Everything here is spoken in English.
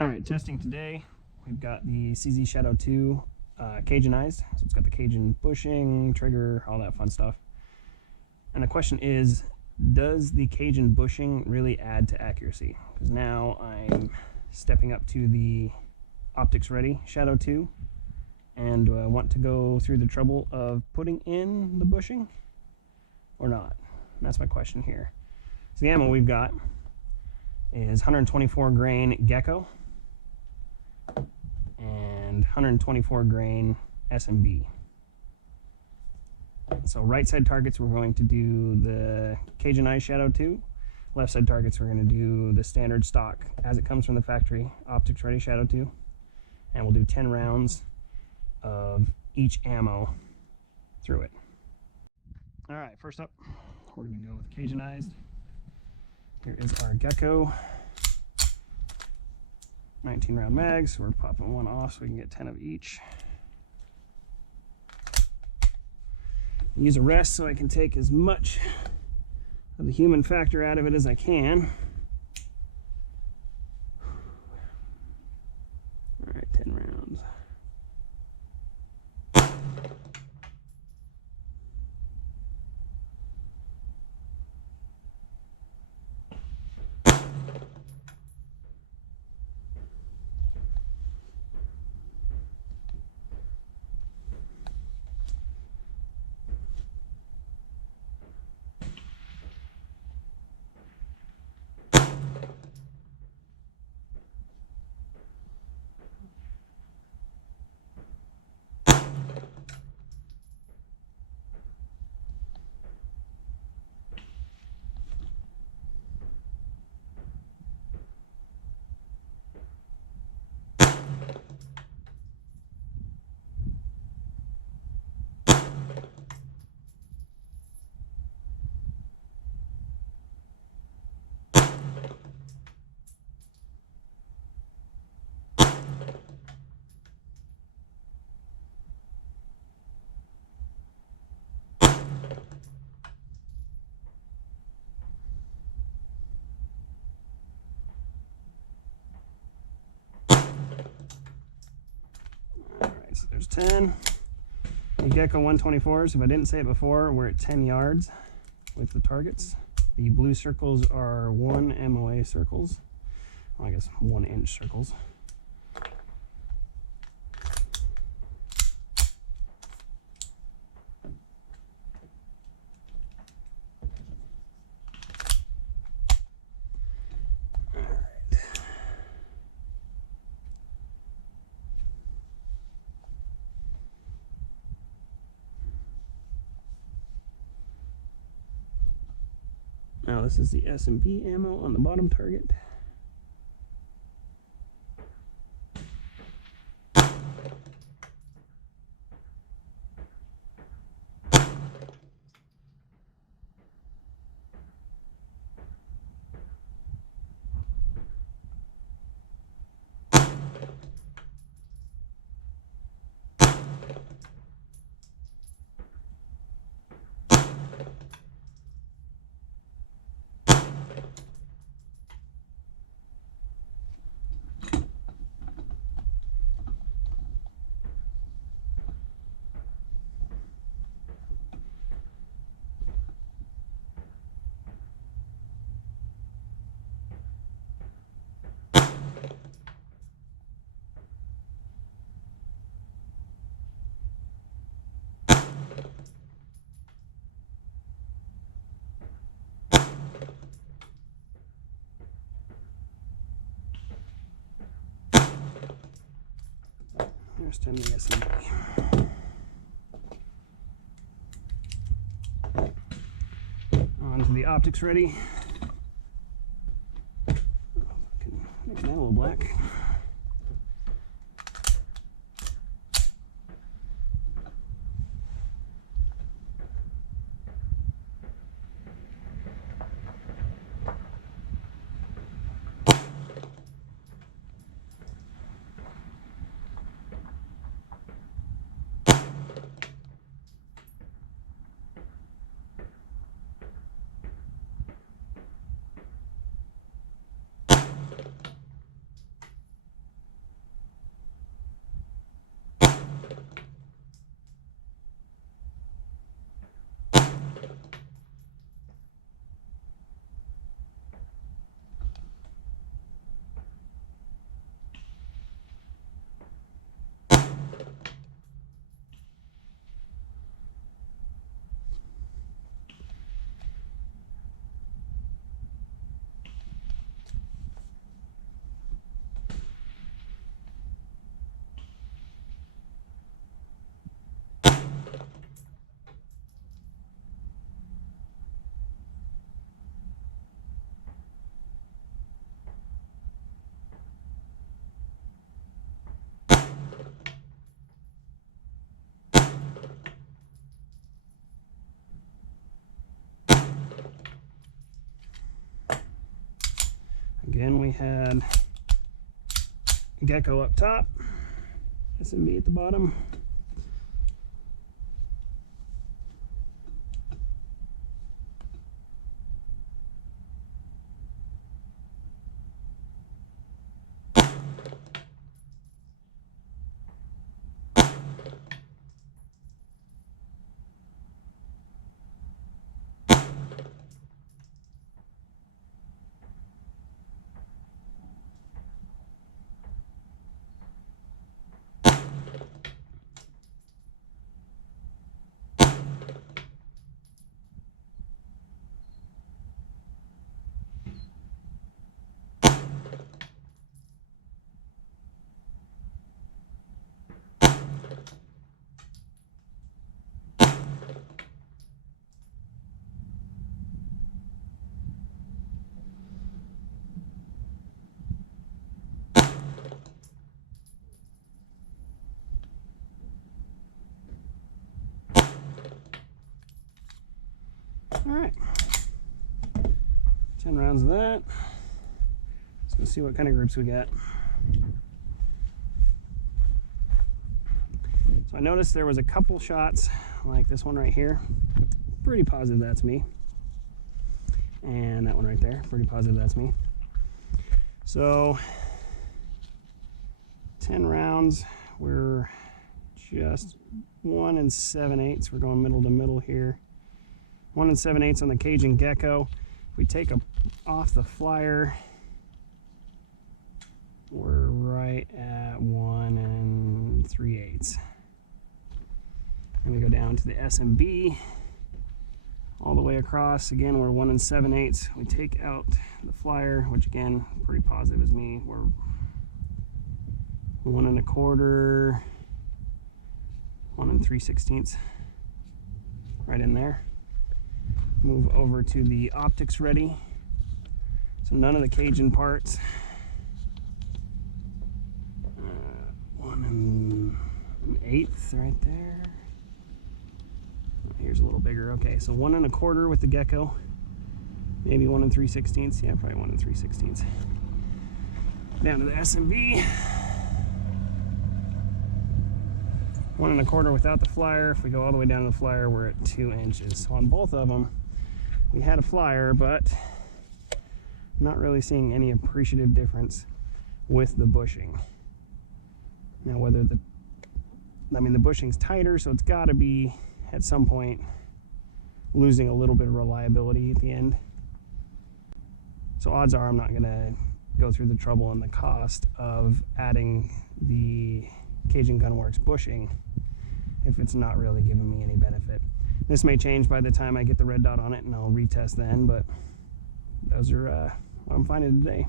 All right, testing today. We've got the CZ Shadow 2 Cajunized. So it's got the Cajun bushing, trigger, all that fun stuff. And the question is, does the Cajun bushing really add to accuracy? Because now I'm stepping up to the optics ready Shadow 2 and do I want to go through the trouble of putting in the bushing or not? And that's my question here. So the ammo we've got is 124 grain Gecko and 124 grain S&B. So right side targets we're going to do the Cajunized Shadow 2. Left side targets we're going to do the standard stock as it comes from the factory optics ready Shadow 2. And we'll do 10 rounds of each ammo through it. Alright, first up we're going to go with Cajunized. Here is our Gecko. 19 round mags, so we're popping one off so we can get 10 of each. Use a rest so I can take as much of the human factor out of it as I can. Alright, 10 rounds. So there's 10. The Gecko 124s, if I didn't say it before, we're at 10 yards with the targets. The blue circles are 1 MOA circles. Well, I guess 1 inch circles. Now this is the S&B ammo on the bottom target. There's 10 of the S&B. On to the optics ready. Make that a little black. had gecko up top, SMB at the bottom. All right, 10 rounds of that. Let's see what kind of groups we got. So I noticed there was a couple shots like this one right here. Pretty positive that's me. And that one right there, pretty positive that's me. So 10 rounds, we're just 1 7/8. We're going middle to middle here. 1 7/8 on the Cajun Gecko. If we take off the flyer, we're right at 1 3/8. And we go down to the SMB all the way across. Again, we're 1 7/8. We take out the flyer, which again, pretty positive is me. We're 1 1/4, 1 3/16, right in there. Move over to the optics ready. So none of the Cajun parts. 1 1/8 right there. Here's a little bigger. Okay, so 1 1/4 with the Gecko. Maybe 1 3/16. Yeah, probably 1 3/16. Down to the SMB. 1 1/4 without the flyer. If we go all the way down to the flyer, we're at 2 inches. So on both of them, we had a flyer, but not really seeing any appreciative difference with the bushing. Now, whether the bushing's tighter, so it's got to be at some point losing a little bit of reliability at the end. So odds are I'm not going to go through the trouble and the cost of adding the Cajun Gun Works bushing if it's not really giving me any benefit. This may change by the time I get the red dot on it, and I'll retest then, but those are what I'm finding today.